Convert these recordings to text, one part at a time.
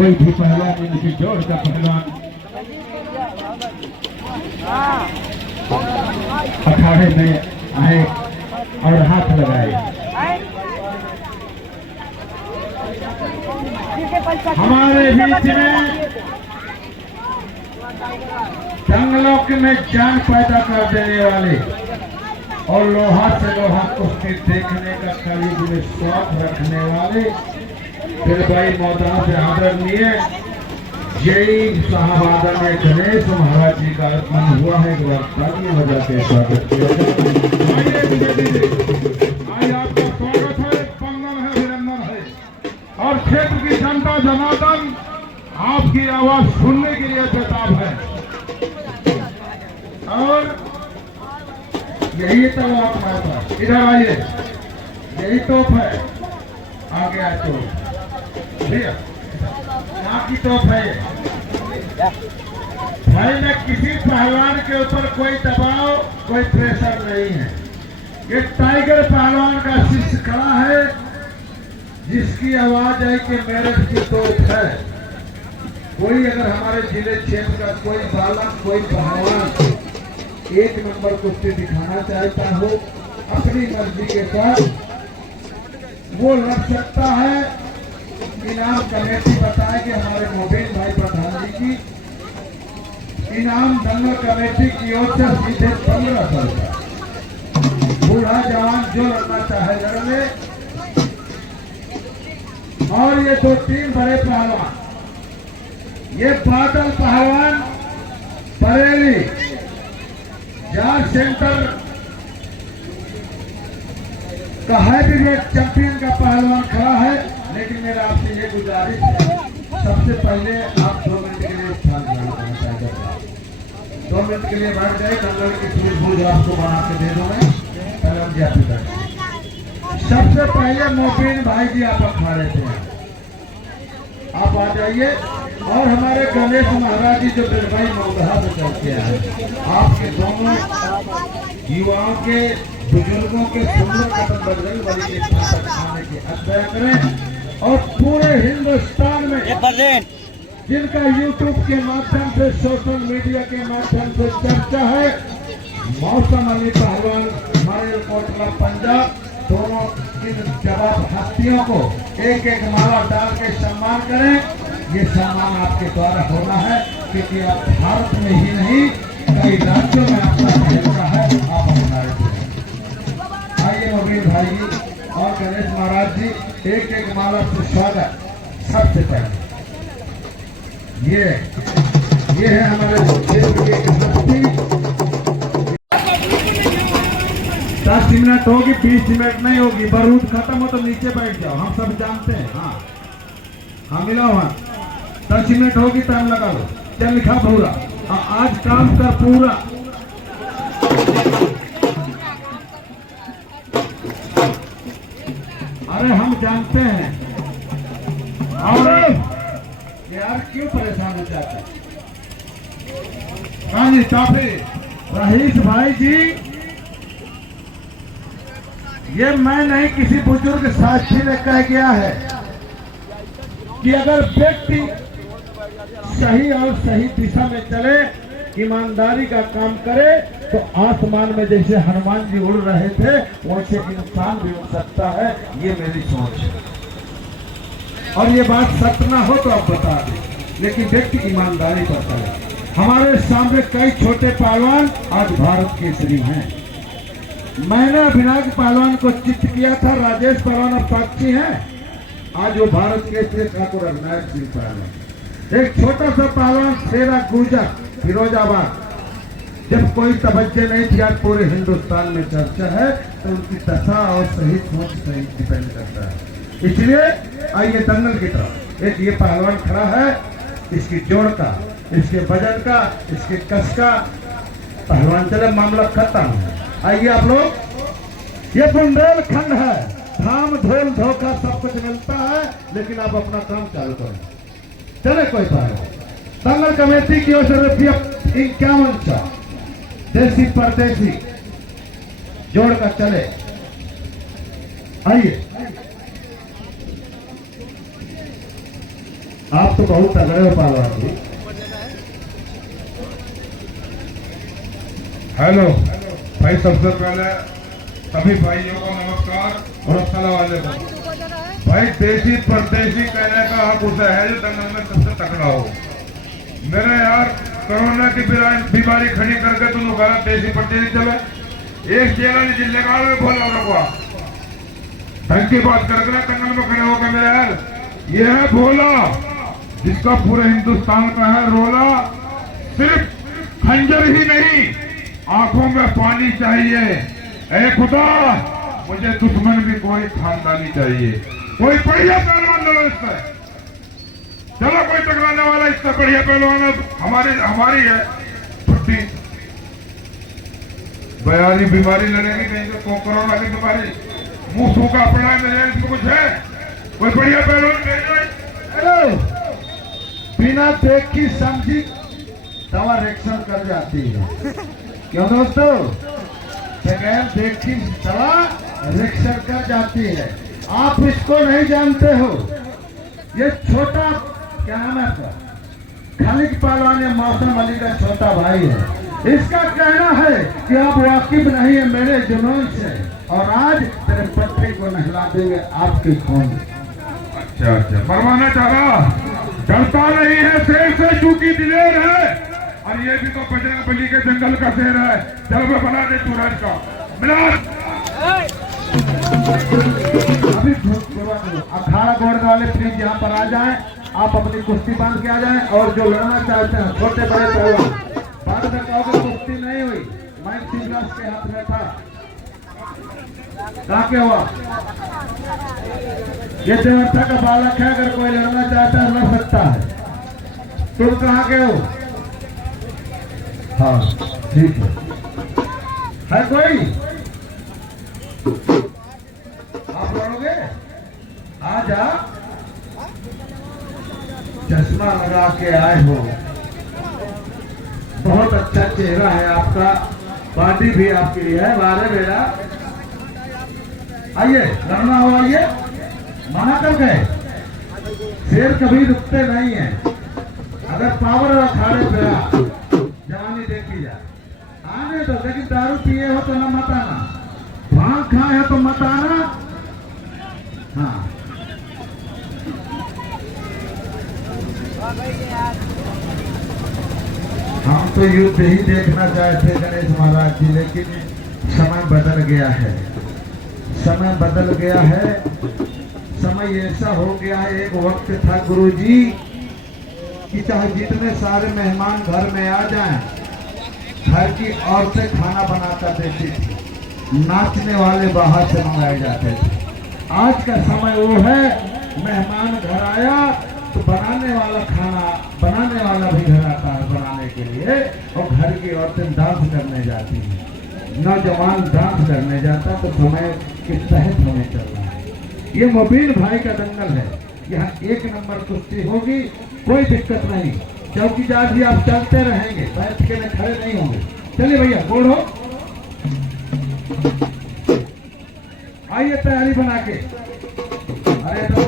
कोई भी पहलवान इनकी जोड़ का पहलवान अखाड़े में आए और हाथ लगाए। हमारे बीच में जंगलों में जान पैदा कर देने वाले और लोहा से लोहा कुश्ती देखने का करीब में शौक रखने वाले फिर भाई मोहतरम से आदरणीय जय साहब आदरणीय गणेश महाराज जी का आगमन हुआ है। तालियां बजा के स्वागत किया आज आपका स्वागत है, वंदन है, अभिनंदन है और क्षेत्र की जनता जनार्दन आपकी आवाज सुनने के लिए बेताब है और यही तो आप है। इधर आइए, यही तोप है, आगे आ तोप भैया, यहाँ की तोप है। भाई में किसी पहलवान के ऊपर कोई दबाव कोई प्रेशर नहीं है। ये टाइगर पहलवान का शिष्य खड़ा है जिसकी आवाज है कि मेरे की तोप है। कोई अगर हमारे जिले क्षेत्र का कोई बालक कोई पहलवान एक नंबर कुश्ती दिखाना चाहता हो अपनी मर्जी के साथ वो लड़ सकता है। इनाम कमेटी बताए कि हमारे मोबिन भाई प्रधान जी की इनाम दंगल कमेटी की ओर से सीधे 1500 रुपया। बूढ़ा जवान जो लड़ना चाहे लड़ ले। और ये 2-3 बड़े पहलवान, ये बादल पहलवान बरेली जार सेंटर का है भी एक चैंपियन का पहलवान खड़ा है। लेकिन मेरा आपसे ये गुजारिश है, सबसे पहले आप 2 मिनट के लिए स्थान ग्रहण करना चाहिए। 2 मिनट के लिए बैठ जाए, दंगल की पूरी भूज आपको बना के दे दो मैं पहले हम जाते। सबसे पहले मोबिन भाई जी आप अखाड़े थे, आप आ जाइए। और हमारे गणेश महाराज जी जो बिरबाई मौदहा से चलते हैं, आपके दोनों युवाओं के बुजुर्गों के सुंदर कदम बजरंग बली के खाने की अध्ययन करें और पूरे हिंदुस्तान में जिनका यूट्यूब के माध्यम से सोशल मीडिया के माध्यम से चर्चा है, मौसम अली पहलवान हमारे कोटला पंजाब दोनों इन जवाब हस्तियों को एक एक माला डाल के सम्मान करें। ये सम्मान आपके द्वारा होना है क्योंकि आप भारत में ही नहीं कई राज्यों में आपका हिस्सा है। आप हमारे आइए मोबिन भाई जी और गणेश महाराज जी एक एक माला से स्वागत। सबसे पहले ये है हमारे क्षेत्र के हस्ती। 10 मिनट होगी, 20 मिनट नहीं होगी। बारूद खत्म हो तो नीचे बैठ जाओ, हम सब जानते हैं। हाँ मिलाओ हाथ। 10 मिनट होगी, टाइम लगा लो। चल लिखा पूरा, आज काम कर पूरा। अरे हम जानते हैं और यार क्यों परेशान हो जाते हैं। हाँ जी काफी रहीश भाई जी, ये मैं नहीं किसी बुजुर्ग साथी ने कह गया है कि अगर व्यक्ति सही और सही दिशा में चले, ईमानदारी का काम करे तो आसमान में जैसे हनुमान जी उड़ रहे थे वैसे इंसान भी उड़ सकता है। ये मेरी सोच है और ये बात सत्य ना हो तो आप बता दें, लेकिन व्यक्ति ईमानदारी पर चले। हमारे सामने कई छोटे पहलवान आज भारत केसरी हैं। मैंने अभिनाग पहलवान को चित किया था, राजेश पहलवान अब साक्षी हैं। आज वो भारत केसरी ठाकुर अविनाश सिंह पहलवान। एक छोटा सा पहलवान शेरा गुर्जर फिरोजाबाद, जब कोई तवज्जो नहीं थी, आज पूरे हिंदुस्तान में चर्चा है। तो उनकी दशा और सही सोच सही डिपेंड करता है। इसलिए आइए दंगल की तरफ। एक ये पहलवान खड़ा है, इसकी जोड़ का, इसके वजन का, इसके कस का पहलवान चले, मामला खत्म है। आइए आप लोग, ये बुंदेलखंड है, धाम धोल धोखा सब कुछ मिलता है, लेकिन आप अपना काम चालू करें। चले कोई पहलवान दंगल कमेटी की ओर से रुपया 5100 देसी परदेसी जोड़ कर चले। आइए आप तो बहुत तगड़े हो पहलवान जी। हेलो भाई, सबसे पहले सभी भाइयों को नमस्कार और अस्सलाम वालेकुम। भाई देसी परदेसी कहने का हक उसे है जो दंगल में सबसे तगड़ा हो। मेरे यार कोरोना की बीमारी खड़ी करके तुम लोग देसी परदेसी चले एक जेल जिले का बोला रखवा ढंग की बात करके ना दंगल में खड़े होकर मेरे यार, ये है भोला जिसका पूरे हिंदुस्तान का है रोला। सिर्फ खंजर ही नहीं, आंखों में पानी चाहिए। ऐ खुदा, मुझे दुश्मन भी कोई खानदानी चाहिए। कोई बढ़िया पहलवान लड़ो इससे, चलो कोई टकराने वाला इससे बढ़िया पहलवान हमारी है छुट्टी। बयानी बीमारी लड़ेगी नहीं तो कोरोना की बीमारी मुंह सूखा पड़ा है मेरे, इसमें कुछ है? कोई बढ़िया पहलवान हेलो, बिना देखी समझी दवा रिएक्शन कर जाती है। क्यों दोस्तों? बगैर देखी दवा रिएक्शन कर जाती है। आप इसको नहीं जानते हो। ये छोटा क्या नाम है आपका? खालिद पहलवान या मौसम अली का छोटा भाई है। इसका कहना है कि आप वाकिफ नहीं है मेरे जुनून से, और आज तेरे पट्टे को नहला देंगे आपके खून। अच्छा अच्छा, मरवाना चाह रहा, डरता नहीं है शेर से, चूंकि दिलेर है। और ये भी तो बजरंग बली के जंगल का शेर है। चल मैं बना दे सूरज का मिलाद। अभी अखाड़ा गौर वाले प्लीज यहाँ पर आ जाएं। आप अपनी कुश्ती बांध के आ जाएं, और जो लड़ना चाहते हैं छोटे बड़े पहलवान, बाद में कहोगे कुश्ती नहीं हुई, माइक शिवराज के हाथ में था। कहा क्या हुआ? ये देवता का बालक है, अगर कोई लड़ना चाहता है लड़ सकता है। तुम कहाँ के हो? हाँ ठीक है कोई? आप लड़ोगे? आ जा, चश्मा लगा के आए हो, बहुत अच्छा चेहरा है आपका, बॉडी भी आपकी है। बारे बेटा आइए, लड़ना हो आइए। मना कर गए, शेर कभी रुकते नहीं है। अगर पावर और अखाड़े पे जवानी देखी जाए आने तो, लेकिन दारू पिए हो तो न मत आना, भांग खाए हो तो मत आना। हाँ हम तो युद्ध ही देखना चाहते गणेश महाराज जी, लेकिन समय बदल गया है। समय बदल गया है, समय ऐसा हो गया है। एक वक्त था गुरुजी कि चाहे जितने सारे मेहमान घर में आ जाएं, घर की औरतें खाना बनाकर देती थी, नाचने वाले बाहर से मंगाए जाते थे। आज का समय वो है, मेहमान घर आया तो बनाने वाला खाना, बनाने वाला भी घर आता है बनाने के लिए, और घर की औरतें डांस करने जाती हैं। नौजवान डांस करने जाता तो समय के तहत हमें चल रहा है। ये मोबिन भाई का दंगल है, यहाँ एक नंबर कुश्ती होगी, कोई दिक्कत नहीं। चौकीदार भी आप चलते रहेंगे, बैठ के खड़े नहीं होंगे। चलिए भैया गोड़ हो, आइए तैयारी बना के। अरे तो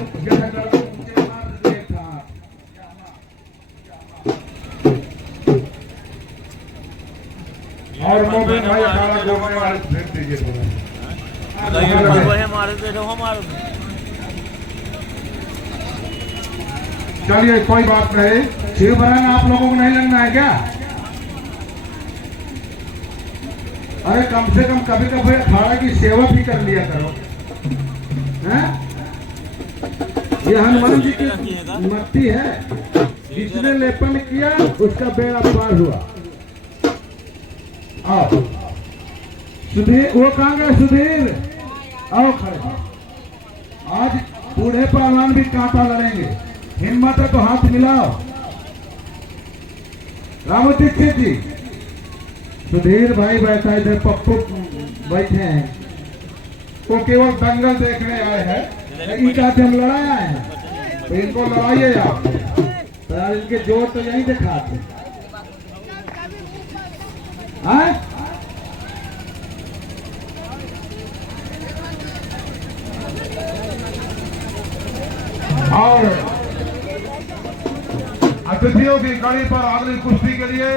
और मोबिन भाई अखाड़ा जोड़ने वाले भेज दीजिए थोड़ा। चलिए कोई बात नहीं। शिव बरान आप लोगों को नहीं लगना है क्या? अरे कम से कम कभी कभी अखाड़ा की सेवा भी कर लिया करो। हैं? ये हनुमान जी की मट्टी है, जिसने लेपन किया उसका बेड़ा पार हुआ। आओ सुधीर, वो कहाँ गए सुधीर? आओ खड़े। आज बूढ़े पहलवान भी कांटा लड़ेंगे, हिम्मत है तो हाथ मिलाओ। रामू दीक्षित जी, सुधीर भाई बैठा इधर, पप्पू बैठे हैं, वो केवल दंगल देखने आए हैं, लेकिन कहते हम लड़ाए आए हैं, तो इनको लड़ाइए आप। तो यार इनके जोर तो यही दिखाते हैं। और अतिथियों की कड़ी पर अगली कुश्ती के लिए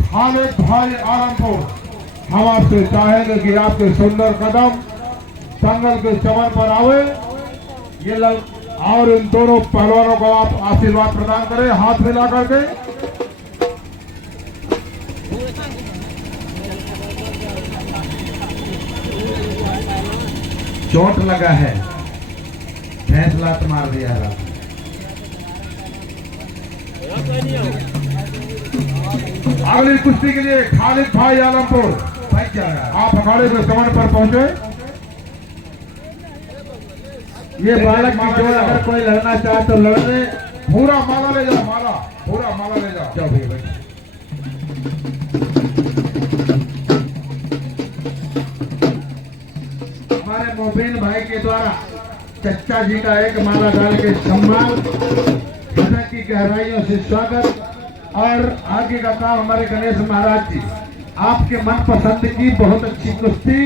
खालिद भाई आलमपुर हम आपसे चाहेंगे कि आपके सुंदर कदम दंगल के चमन पर आवे। ये लोग और इन दोनों पहलवानों को आप आशीर्वाद प्रदान करें हाथ मिला करके। चोट लगा है, फैसला तो मार दिया है। अगली कुश्ती के लिए खालिद भाई आलमपुर आप अखाड़े के समय पर पहुंचे। ये बालक की जोड़ अगर कोई लड़ना चाहे तो लड़ने। पूरा माला ले जाओ, माला पूरा माला ले जाओ। जाओ भैया। हमारे मोबिन भाई के द्वारा चच्चा जी का एक माला डाल के सम्मान, हृदय की गहराइयों से स्वागत। और आगे का काम हमारे गणेश महाराज जी, आपके मन पसंद की बहुत अच्छी कुश्ती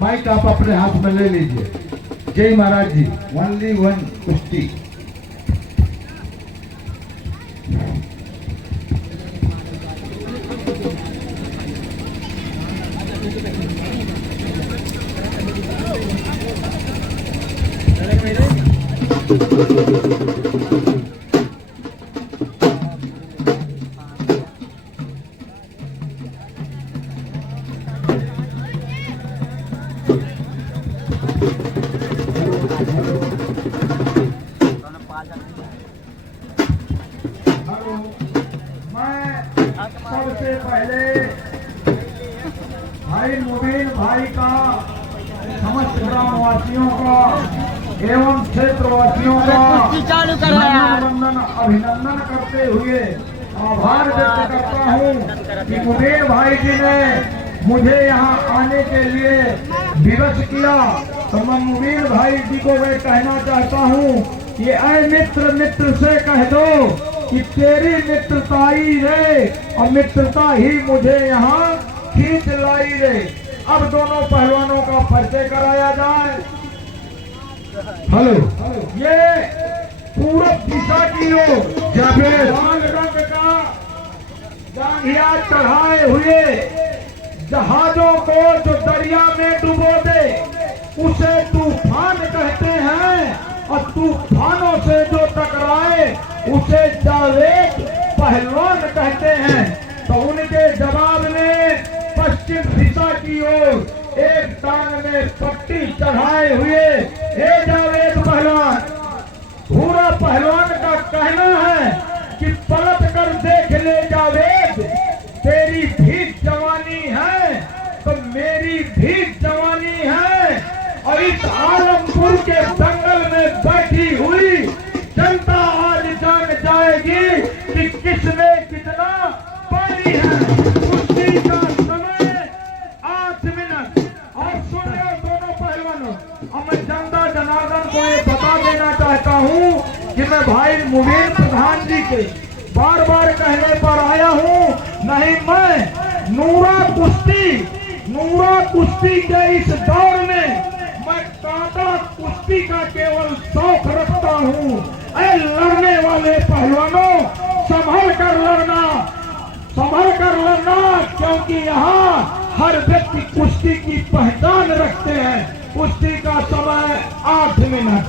माइक आप अपने हाथ में ले लीजिए। जय महाराज जी। ओनली वन कुश्ती। सबसे पहले भाई मुबीन भाई का समस्त ग्रामवासियों का एवं क्षेत्रवासियों का वंदन अभिनंदन करते हुए आभार व्यक्त करता हूँ कि मुबीन भाई जी ने मुझे यहाँ आने के लिए विवश किया। तो मैं मुबीन भाई जी को मैं कहना चाहता हूँ कि ऐ मित्र मित्र से कह दो कि तेरी मित्रता ही रे और मित्रता ही मुझे यहाँ खींच लाई रे। अब दोनों पहलवानों का परिचय कराया जाए। हेलो, ये पूरब दिशा की ओर जावेद रंग का जांघिया चढ़ाए हुए जहाजों को जो दरिया में डुबो दे उसे तूफान कहते हैं, और तूफानों से जो टकराए उसे जावेद पहलवान कहते हैं। तो उनके जवाब में पश्चिम दिशा की ओर एक टांग में पट्टी चढ़ाए हुए हे जावेद पहलवान। पूरा पहलवान का कहना है कि पलट कर देख ले जावेद, तेरी भी जवानी है तो मेरी भी जवानी है। और इस आलमपुर के दंगल में बैठी हुई जनता आज जान जाएगी कि किसमें कितना पानी है। कुश्ती का समय 8 मिनट। और सुन लो दोनों पहलवानों, अब मैं जनता जनार्दन को ये बता देना चाहता हूँ कि मैं भाई मुबीन प्रधान जी के बार बार कहने पर आया हूँ। नहीं, मैं नूरा कुश्ती के इस दौर में मैं कांटा कुश्ती का केवल शौक रखता हूँ। ऐ लड़ने वाले पहलवानों, संभल कर लड़ना, क्योंकि यहाँ हर व्यक्ति कुश्ती की पहचान रखते हैं। कुश्ती का समय 8 मिनट।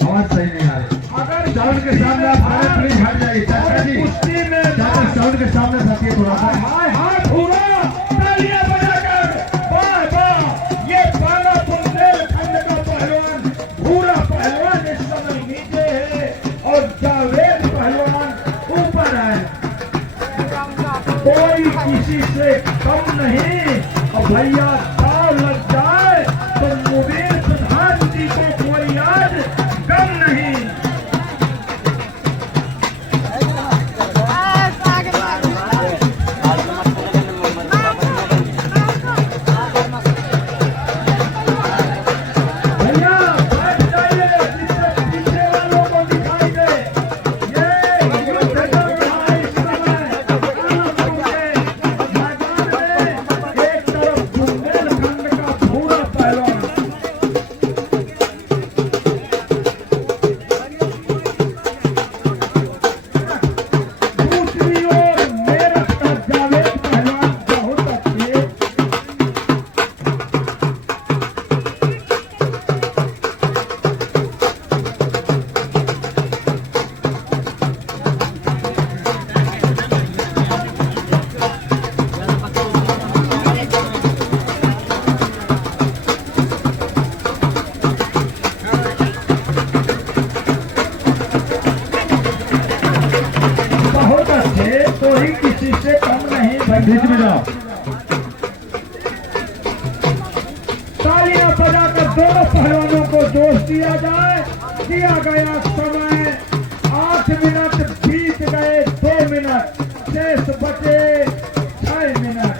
आवाज सही नहीं आ रही। अगर साउंड के सामने आप खड़े प्लीज हट जाइए। चाचा जी, साउंड के सामने साथिए थोड़ा सा। हाय पूरा तालियां बजाकर वाह वाह। ये बाला बुंदेलखंड का पहलवान पूरा पहलवान इस समय नीचे है और जावेद पहलवान ऊपर है। कोई किसी से कम नहीं। और भैया दाव लग जाए तो मुबीन प्रधान जी को कोई आज कम नहीं। तालियां बजाकर दोनों पहलवानों को जोश दिया जाए। दिया गया समय 8 मिनट बीत गए, 2 मिनट शेष बचे 6 मिनट।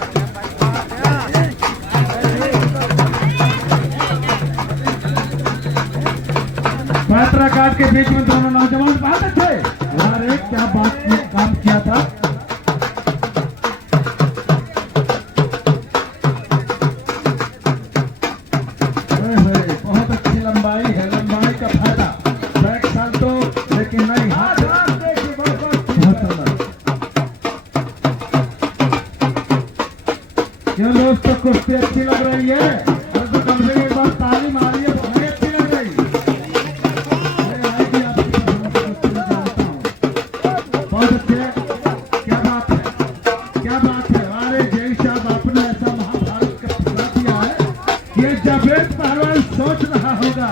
पत्रकार के बीच में दोनों नौजवान बहुत अच्छे। अरे क्या बात काम किया था। बहुत अच्छी लंबाई है, लंबाई का फायदा बैक साल तो, लेकिन नहीं हाथ क्यों दोस्तों, कुश्ती अच्छी लग रही है तो कम से एक बार ताली मारिए, बहुत अच्छी लग रही है। बहुत अच्छे, क्या बात है, क्या बात है। अरे जय साहब, आपने ऐसा महाभारत का फैसला किया है। ये जावेद पहलवान सोच रहा होगा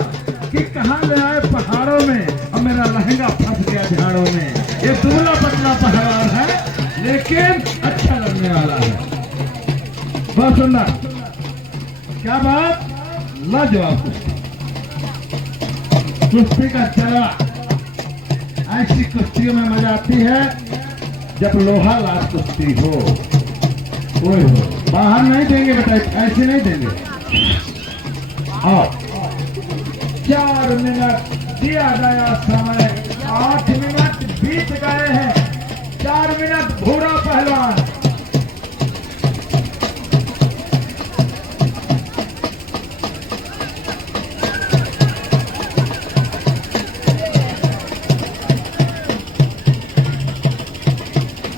कि कहाँ ले आए पहाड़ों में और मेरा लहंगा फंस गया झाड़ों में। ये दुबला पतला पहलवान है लेकिन अच्छा लगने वाला है। बहुत सुंदर, क्या बात, लाजवाब कुश्ती का चला। ऐसी कुश्तियों में मजा आती है जब लोहा लाश कुश्ती हो। ओए हो, बाहर नहीं देंगे बेटा, ऐसे नहीं देंगे। और 4 मिनट दिया गया समय, 8 मिनट बीत गए हैं। 4 मिनट घोड़ा पहलवान।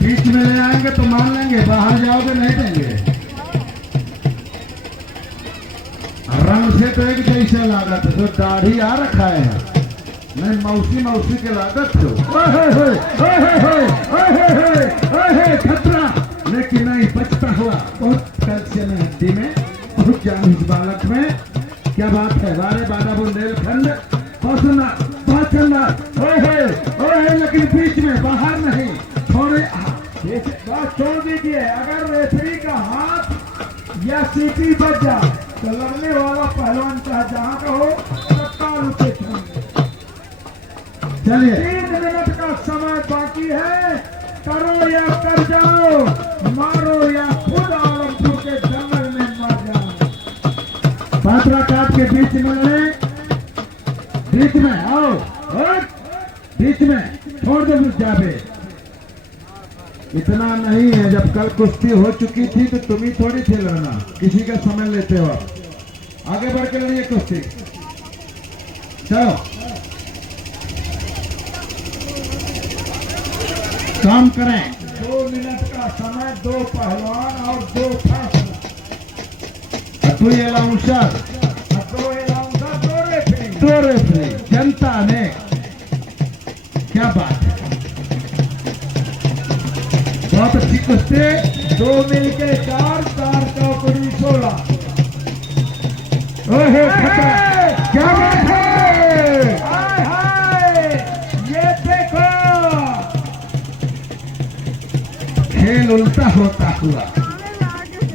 बीच में ले आएंगे तो मान लेंगे, बाहर जाओगे नहीं देंगे। रंग से तो एक जैसा लागत है, तो दाढ़ी आ रखा है नहीं, मौसी मौसी के लागत हो। खतरा, लेकिन नहीं बचता हुआ, बहुत कैल्शियम है हड्डी में, बहुत जान इस बालक में। क्या बात है, बारे बाबा बुंदेलखंड, बहुत सुंदर, बहुत सुंदर। ओहे, लेकिन बीच में बाहर नहीं, थोड़े बात छोड़ दीजिए। अगर रेफरी का हाथ या सीटी बच जाए तो लड़ने वाला पहलवान चाहे जहां का हो, तत्काल उसे छोड़िए। चलिए, 3 मिनट का समय बाकी है। करो या कर जाओ, मारो या खुद आलमपुर के जंगल में मर जाओ। पात्रा काट के बीच में, बीच में आओ, और बीच में छोड़ दो जावे। इतना नहीं है, जब कल कुश्ती हो चुकी थी तो तुम ही थोड़ी थे लड़ना, किसी का समय लेते हो। आगे बढ़ के लड़िए कुश्ती, चलो काम करें। 2 मिनट का समय, 2 पहलवान और 2 फैसला। 2 अलाउंसर, 2 रेफरी, जनता ने। क्या बात है, बहुत अच्छी कुश्ती। 2 मिलके 4, 4 चौकड़ी 16। ओहे, क्या बात है, ये देखो खेल उल्टा होता हुआ।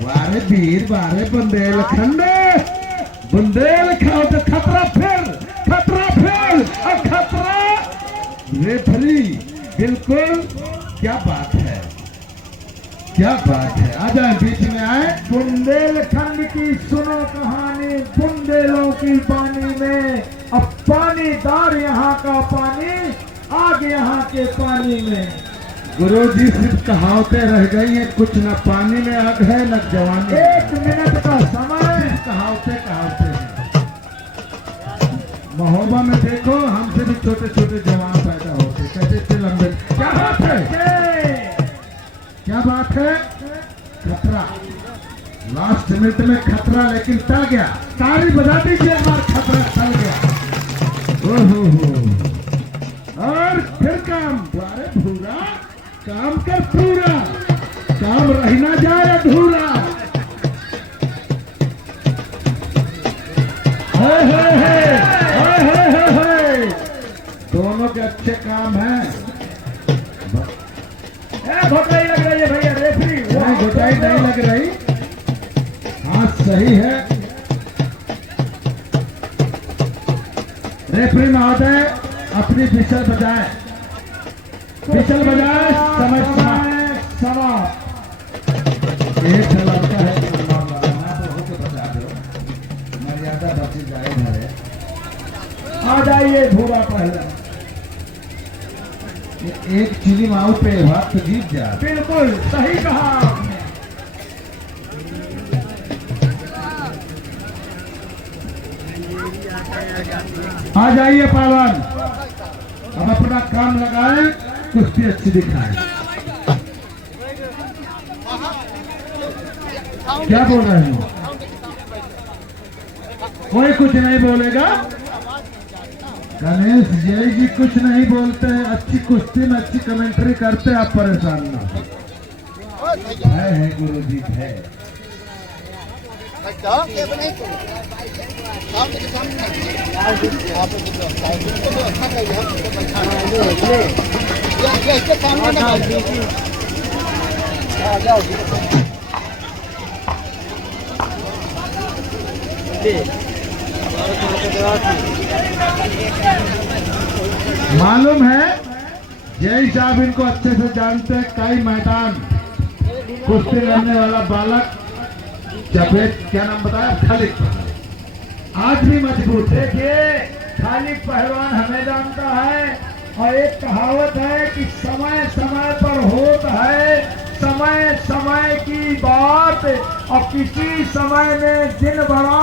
वारे वीर, वारे बुंदेलखंड, बुंदेल खाओ तो खतरा फिर, खतरा फिर, और खतरा रेफरी। बिल्कुल, क्या बात है, क्या बात है। आ जाए, बीच में आए। बुंदेलखंड की सुनो कहानी, बुंदेलों की पानी में। अब पानीदार यहाँ का पानी, आग यहाँ के पानी में। गुरुजी सिर्फ कहावतें रह गई हैं, कुछ न पानी में आग है न जवानी। 1 मिनट का समय, कहावतें हैं। महोबा में देखो, हमसे भी छोटे छोटे जवान पैदा होते, कैसे इतने लंबे। क्या बात है, क्या बात है। खतरा, लास्ट मिनट में खतरा, लेकिन टल गया। ताली बजा दीजिए एक बार, खतरा टल गया। ओहो, और फिर काम, बारे भूरा काम कर पूरा, काम रह ना जाए अधूरा। दोनों के अच्छे काम हैं। घोटाई लग रही है भैया, रेफरी घोटाई नहीं लग रही, हाथ सही है। रेफरी महोदय अपनी विशल बजाए, विशल बजाए, समय समाप्त। एक लड़का है तो बता दो, मर्यादा बची जाए है। आ जाइए भूरा पहला, एक चीनी माऊ पे वक्त जीत जा। बिल्कुल सही कहा आपने। आ जाइए पहलवान, अब अपना काम लगाए, कुश्ती अच्छी दिखाए। क्या बोल रहे हैं? कोई कुछ नहीं बोलेगा। गणेश जय जी कुछ नहीं बोलते हैं, अच्छी कुश्ती में अच्छी कमेंट्री करते, आप परेशान ना हो। है गुरु जी है। मालूम है जय साहब इनको अच्छे से जानते हैं। कई मैदान कुश्ती लड़ने वाला बालक जबेद, क्या नाम बताया, खालिद, आज भी मजबूत है। देखिए खालिद पहलवान हमें जानता है, और एक कहावत है कि समय समय पर होता है, समय समय की बात, और किसी समय में दिन बड़ा,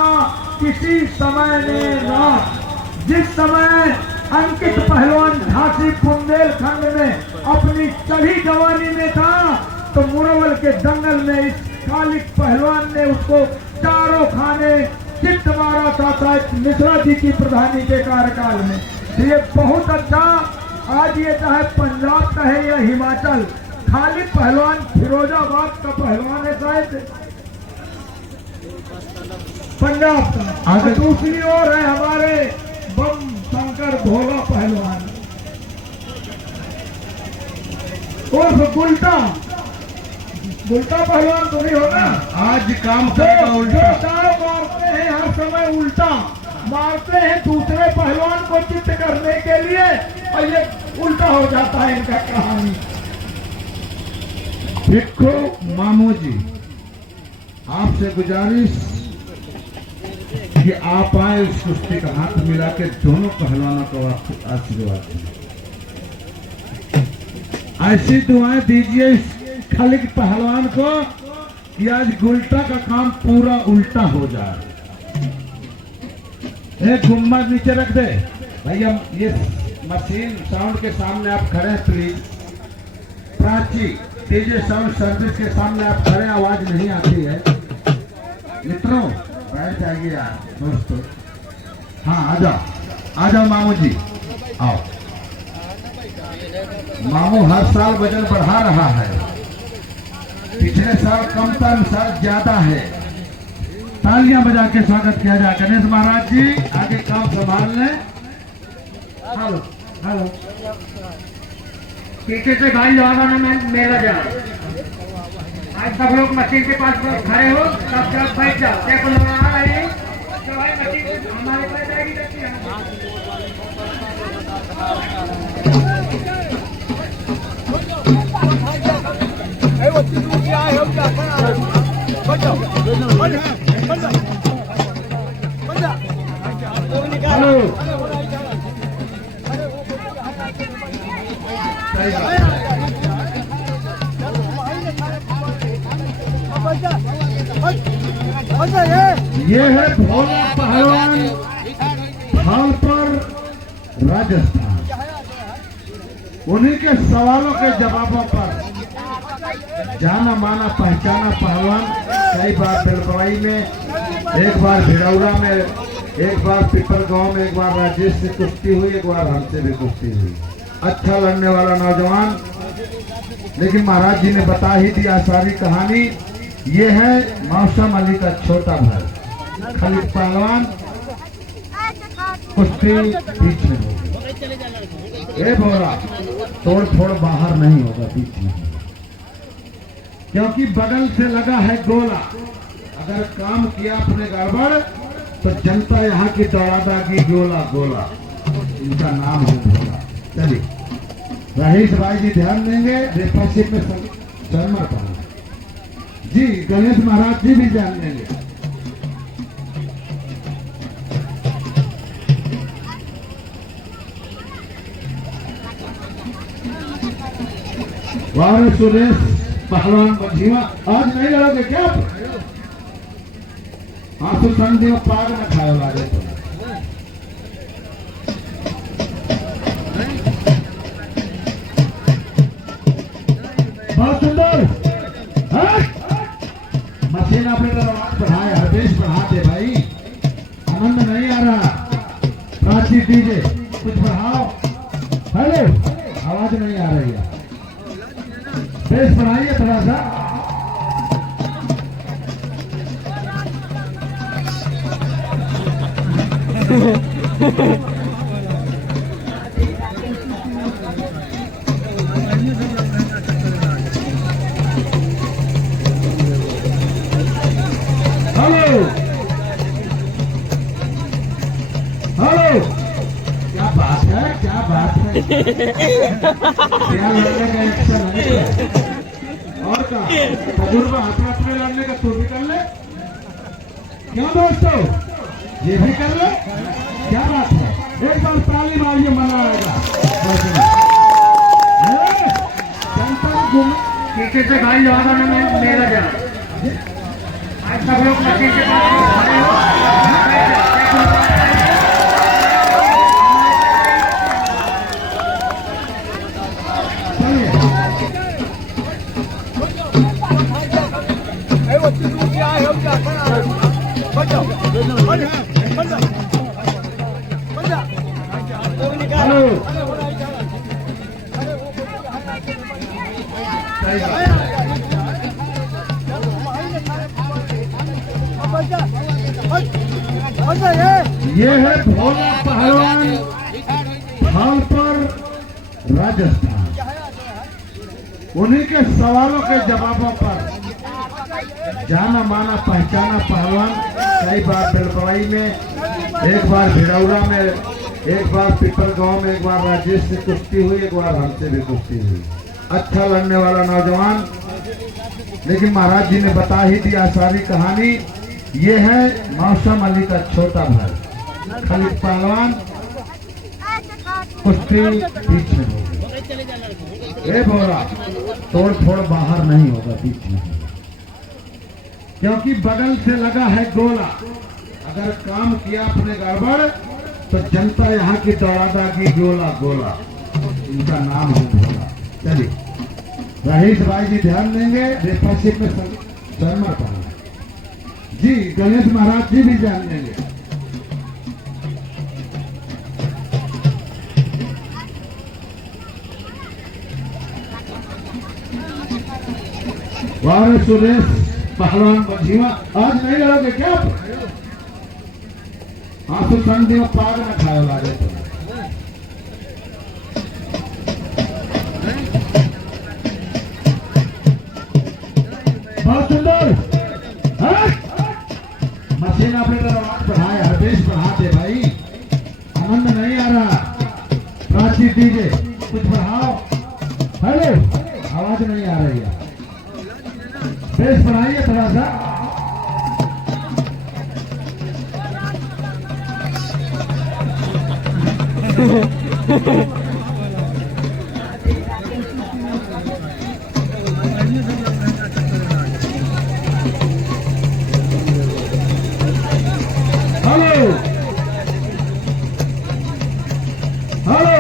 किसी समय में रात। जिस समय अंकित पहलवान झांसी बुंदेलखंड में अपनी चढ़ी जवानी में था, तो मुरवल के दंगल में इस खालिद पहलवान ने उसको चारों खाने चित्त मारा था, शायद मिश्रा जी की प्रधानी के कार्यकाल में। तो ये बहुत अच्छा, आज ये चाहे पंजाब का है या हिमाचल, खालिद पहलवान फिरोजाबाद का पहलवान है, शायद पंजाब का। और दूसरी ओर है हमारे बम शंकर भोला पहलवान उर्फ गुल्टा। उल्टा पहलवान तो नहीं होगा, आज काम करेगा उल्टा। मारते हैं हर समय उल्टा, मारते हैं दूसरे पहलवान को चित्त करने के लिए, और ये उल्टा हो जाता है इनका कहानी। देखो मामू जी, आपसे गुजारिश कि आप आए, इस कुश्ती का हाथ मिला के दोनों पहलवानों को आशीर्वाद दें। ऐसी दुआएं दीजिए इस खालिद पहलवान को कि आज गुल्टा का काम पूरा उल्टा हो जाए। एक गुम्मत नीचे रख दे भैया, ये मशीन साउंड के सामने आप खड़े हैं please. Prachi DJ sound service के सामने आप खड़े, आवाज नहीं आती है। मित्रों बैठ जाइए यार दोस्तों। हाँ आ जाओ मामू जी, आओ। मामू हर साल वजन बढ़ा रहा है, पिछले साल कम था, इस साल ज्यादा है। तालियां बजा के स्वागत किया जाए। गणेश महाराज जी आगे काम संभाल लें। हेलो हेलो, पीछे से भाई जवाना में मेला जा। आज सब लोग मशीन के पास खड़े हो, सब बैठ जाओ। देखो लोग आ रहे हैं, तो भाई मशीन हमारे पास जाएगी। हेलो ये है भोला पहलवान, भालपुर राजस्थान। उन्हीं के सवालों के जवाबों पर जाना माना पहचाना पहलवान। कई बार बेलपवाई में, एक बार भिड़ौला में, एक बार पिपर गांव में, एक बार राजेश से कुश्ती हुई, एक बार हमसे भी कुश्ती हुई। अच्छा लड़ने वाला नौजवान, लेकिन महाराज जी ने बता ही दिया सारी कहानी। ये है मौसम अली का छोटा भाई खालिद पहलवान। कुश्ती बीच में होगी, ये बोला तोड़ फोड़ बाहर नहीं होगा, बीच में, क्योंकि बगल से लगा है गोला। अगर काम किया आपने गड़बड़ तो जनता यहाँ की दौड़ा की गोला गोला। इनका नाम है भोला। चलिए रहीश भाई जी ध्यान देंगे, रेफरशिप में शर्मा पाना जी, गणेश महाराज जी भी ध्यान देंगे। वाह सुरेश पहलवान बंजीवा, आज नहीं लड़ोगे क्या? आंसू संधि में पाग न खाए वाले तो बहुत सुंदर। मशीन ऑपरेटर आवाज बढ़ाए, हरवेश बढ़ाते भाई, आनंद नहीं आ रहा। प्राची डीजे कुछ बढ़ाओ। हेलो, आवाज नहीं आ रही है, बेस बढ़ाइए थोड़ा सा। हेलो हेलो, क्या बात है, क्या बात है, क्या लड़ने का एक्शन है और का तजुर्बा अपने लड़ने का तू भी कर ले। क्यों दोस्तों, ये भी कर ले, क्या बात है। एक बार ताली मारिए, मजा आएगा। पीछे से भाई ज्यादा में मेरा जा सब लोग पीछे ये है भोला पहलवान भालपुर राजस्थान। उन्हीं के सवालों के जवाबों पर जाना माना पहचाना पहलवान। कई बार बेलबवाई में, एक बार भिड़ौला में, एक बार पिपल गांव में, एक बार राजेश से कुश्ती हुई, एक बार हमसे भी कुश्ती हुई। अच्छा लड़ने वाला नौजवान, लेकिन महाराज जी ने बता ही दिया सारी कहानी। ये है मौसम अली का छोटा भाई खलीद पहलवान, कुश्ती बीच में होगी। ए बोला तोड़ फोड़ बाहर नहीं होगा बीच में, क्योंकि बगल से लगा है गोला। अगर काम किया अपने गड़बड़ तो जनता यहाँ की दौड़ा देगी गोला गोला। इनका नाम है भोला। चलिए रहीश भाई जी ध्यान देंगे, रेफरशिप में शर्मा पाना जी, गणेश महाराज जी भी ध्यान देंगे। वाह सुरेश पहलवान बंजीवा, आज नहीं लड़ोगे क्या? आंसू संधि में पाग न खाए वाले तो बहुत सुंदर। मशीन ऑपरेटर आवाज बढ़ाए, हरवेश बढ़ाते भाई, आनंद नहीं आ रहा। प्राची डीजे कुछ बढ़ाओ। हेलो, आवाज नहीं आ रही है, बेस बढ़ाइए थोड़ा सा। हेलो हेलो,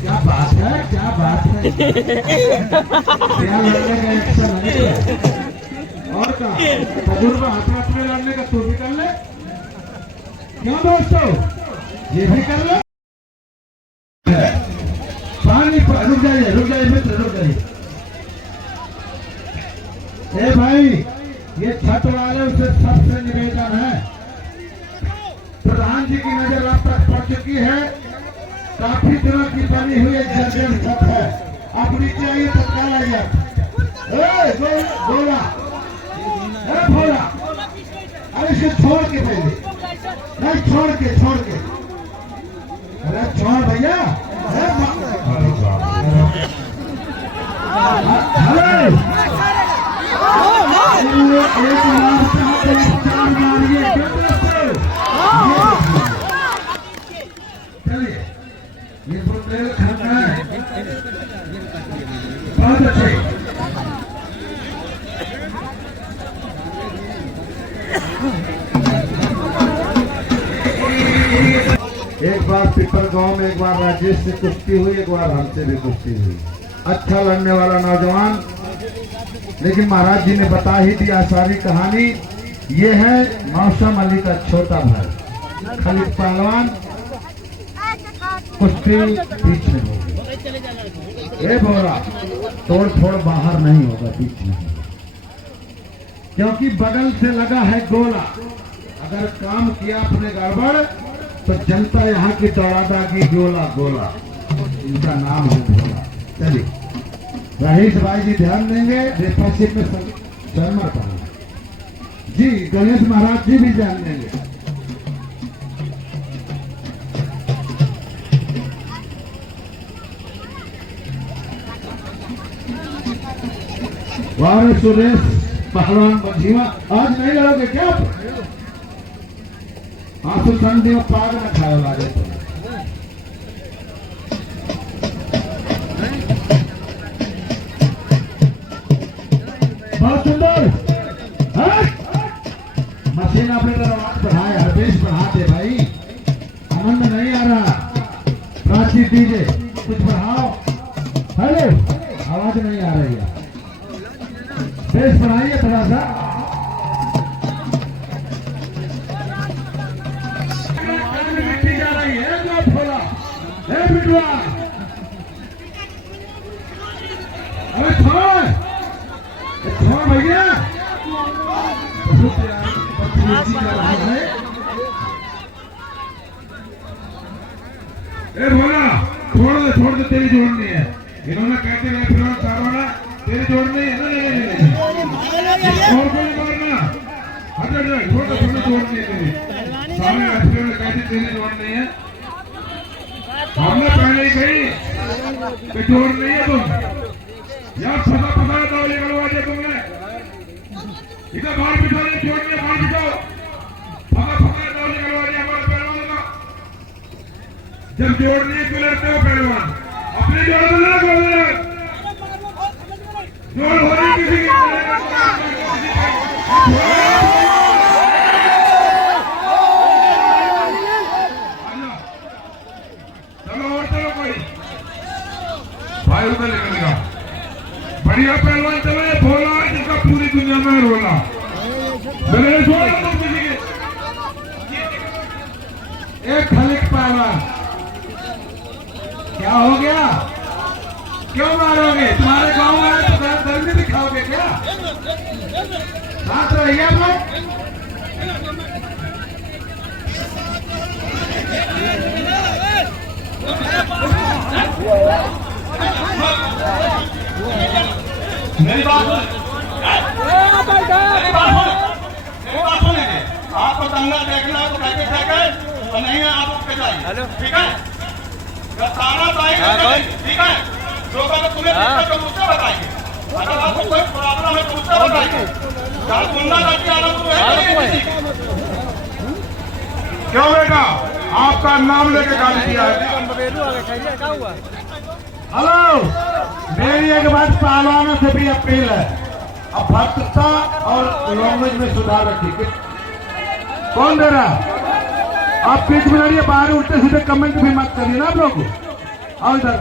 क्या बात है, क्या बात है, क्या लड़ने का एक्शन है और का तजुर्बा अपने लड़ने का तू भी कर ले। क्यों दोस्तों, ये भी कर ले। पानी रुक जाइए मित्र, रुक जाइए। ए भाई, ये छठ वाले से सबसे निवेदन है, प्रधान जी की नजर आप तक पड़ चुकी है। काफी दिनों की बनी हुई एक जर्जर छत है, आप नीचे आइए तो क्या लगे। गोला भोला, अरे इसे छोड़ के पहले नहीं, छोड़ के छोड़ भैया। चलिए ये बुंदेल खाना है, बहुत अच्छे। एक बार पिपर गांव में, एक बार राजेश से कुश्ती हुई, एक बार हमसे भी कुश्ती हुई। अच्छा लड़ने वाला नौजवान, लेकिन महाराज जी ने बता ही दिया सारी कहानी। ये है मौसम अली का छोटा भाई खालिद पहलवान, कुश्ती बीच में होगी। ये बोला तोड़ फोड़ बाहर नहीं होगा, बीच में, क्योंकि बगल से लगा है गोला। अगर काम किया अपने गड़बड़ तो जनता यहाँ की दौड़ा देगी गोला गोला। इनका नाम है भोला। चलिए रहीश भाई जी ध्यान देंगे, डिफेंसिव में शर्मा का जी, गणेश महाराज जी भी ध्यान देंगे। वाह सुरेश पहलवान बंजीवा, आज नहीं लड़ोगे क्या? हाँ तो संधि में पाग में खाए वाले तो बहुत सुंदर। मशीन आपने तो आवाज बढ़ाए, हरपेश बढ़ाते भाई, आनंद नहीं आ रहा। प्राची डीजे कुछ बढ़ाओ। हेलो, आवाज नहीं आ रही है, बेस बढ़ाइए थोड़ा सा। मिट्टी जा रही है जो फोला है बिटवा। अरे छोड़ भैया, छोड़ दे, तेरी जोड़ नहीं है। इन्होंने कहते रहे फिर सारा तेरी जोड़ नहीं है। और कोई मारना हट छोड़ दे, थोड़ी जोड़ नहीं है तेरी। सारे अफसरों ने कहते तेरी जोड़ नहीं है। हमने पहले ही कही कि जोड़ नहीं है तुम यार। फसा फसा था ये गलवा दिया तुमने। इधर बाहर बिठा दे, जोड़ नहीं, बाहर बिठाओ। फसा फसा था ये गलवा दिया हमारे पहलवान का। जब जोड़ नहीं क्यों लड़ते हो पहलवान? अपने जोड़ में ना बोल, जोड़ हो रही किसी की। चलो और चलो कोई भाई उधर निकल गया। बढ़िया पहलवान चलो, ये भोला जिसका पूरी दुनिया में रोला। मेरे जोड़ तुम किसी के एक खालिद पहलवान क्या हो गया? क्यों मारोगे? तुम्हारे गांव में तो गर्मी दिखाओगे क्या? साथ रहिए आप लोग। मेरी बात सुनिए, आपको दंगा देखना है तो कैसे देखें, और नहीं है आप उठ के जाइए, ठीक है? सारा ठीक है, जो अगर तुम्हें तो मुझसे बताएंगे। अगर आपको कोई प्रॉब्लम है तो मुझसे बताएंगे। गुंडा लड़की आना तो है। क्यों बेटा, आपका नाम लेके गाली दिया है? हेलो, मेरी एक बात पहलवानों से भी अपील है, अब भक्तता और लैंग्वेज में सुधार रखिए। कौन दे रहा? आप बीच में लड़िए, बाहर उल्टे सीधे कमेंट भी मत करिए ना आप लोग। आओ इधर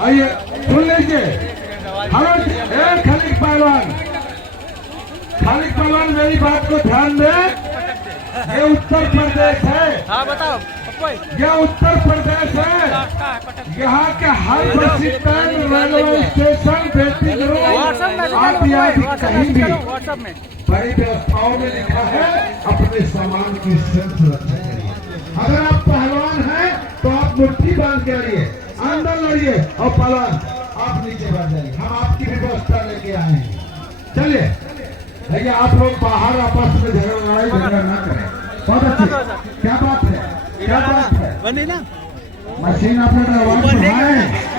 आइए, सुन लीजिए। हेलो खालिद पहलवान, खालिद पहलवान मेरी बात को ध्यान दे। ये उत्तर प्रदेश है। हाँ बताओ। यह उत्तर प्रदेश है। यहाँ के हर बस स्टैंड, रेलवे स्टेशन, बेटी कहीं भी बड़ी व्यवस्थाओं में लिखा है अपने सामान की सेंस रखने के लिए। अगर आप पहलवान हैं तो आप मुट्ठी बांध के लड़िए, अंदर लड़िए, और पहलवान आप नीचे बैठ जाइए। हम आपकी भी व्यवस्था लेके आए हैं। चलिए भैया, आप लोग बाहर आपस में झगड़ा ना करें। बहुत अच्छी, क्या बात है, क्या बात है। बनी ना। मशीन ऑपरेटर आवाज बढ़ाएं।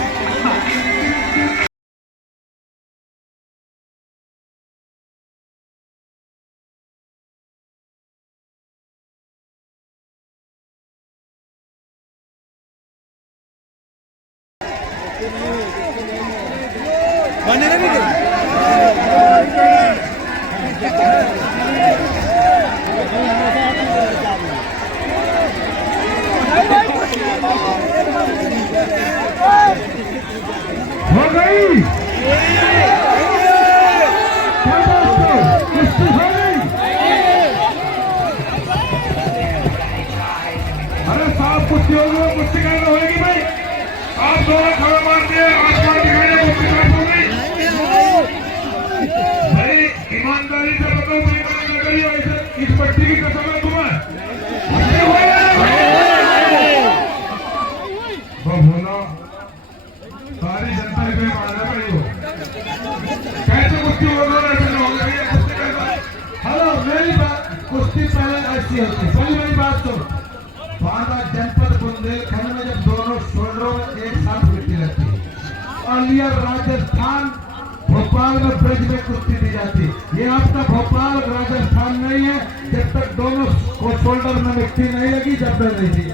हो गई क्या बात है? कुश्ती हो गई। अरे साहब कुश्ती हो गई, कुश्ती करना होगी भाई। आप दोनों खबर मार दिए, आसमान दिखाई दे, कुश्ती करना हो गई भाई। ईमानदारी से बताओ कोई काम न करिए ऐसे। इस पट्टी की कसम है तुम्हें। भोला सारी जनता इसमें मारना पड़ी हो। कैसे कुश्ती हो गई? हेलो, मेरी बात कुश्ती पहले ऐसी होती। पहली बात तो बांदा जनपद बुंदेलखंड में जब दोनों शोल्डरों में एक साथ मिट्टी रहती है और लिया राजस्थान भोपाल में ब्रज में कुश्ती दी जाती। ये आपका भोपाल राजस्थान नहीं है। जब तक दोनों को शोल्डर में मिट्टी नहीं लगी जब तक नहीं थी।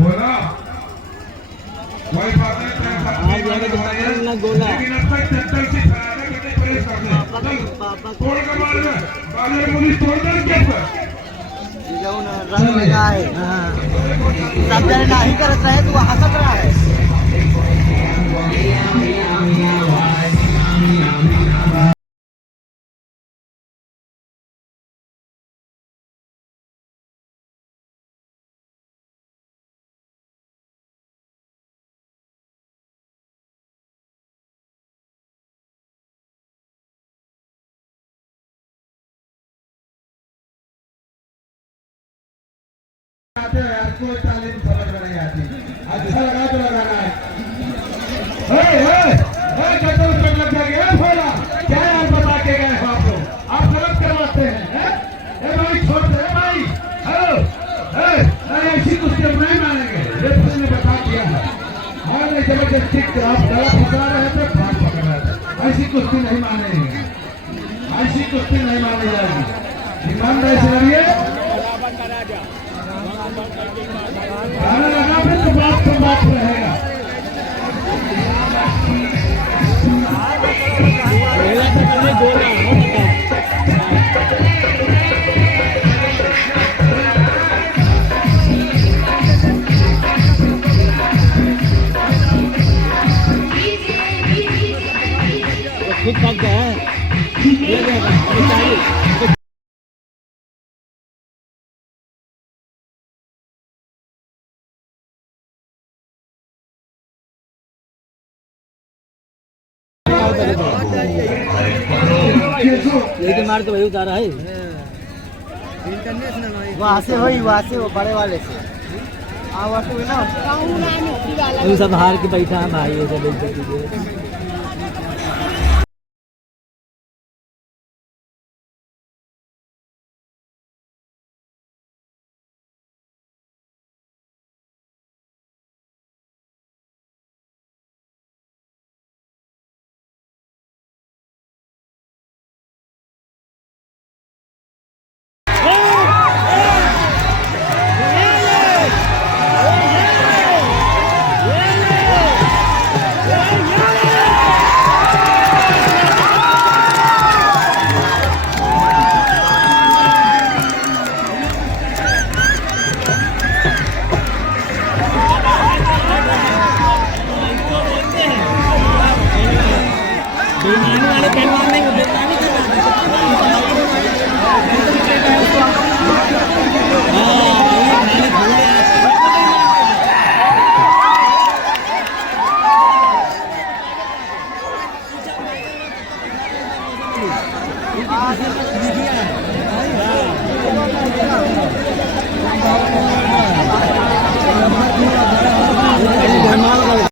बोला कोई बात नहीं, लेकिन अब तक जनता से फरार करने प्रयास करते हैं। तोड़ कर मार में बाजार पुलिस तोड़ कर क्या रंग लगा है। सब जने नहीं करत रहे तो हंसत रहा है। आते हैं यार, कोई तालीम समझ में नहीं आती। अच्छा लगा तो लगाना है। कदम से लग जाएगा भोला। क्या यार बता के गए हो आप लोग? आप गलत करवाते हैं। ए भाई छोड़ दे भाई। हेलो, नहीं ऐसी कुश्ती हम नहीं मानेंगे। रेफरी ने बता दिया है। और नहीं जबरदस्ती आप गलत बता रहे थे, फांस पकड़ रहे थे। ऐसी कुश्ती नहीं मानेंगे। ऐसी कुश्ती नहीं मानी जाएगी। ईमानदारी से लड़िए। गाना लगा फिर तो बात रहेगा। खुद पक गया है। लेकिन मार के वही उतारा है। वहाँ से वो बड़े वाले से ना सब हार के बैठा है भाई। ये सब हाँ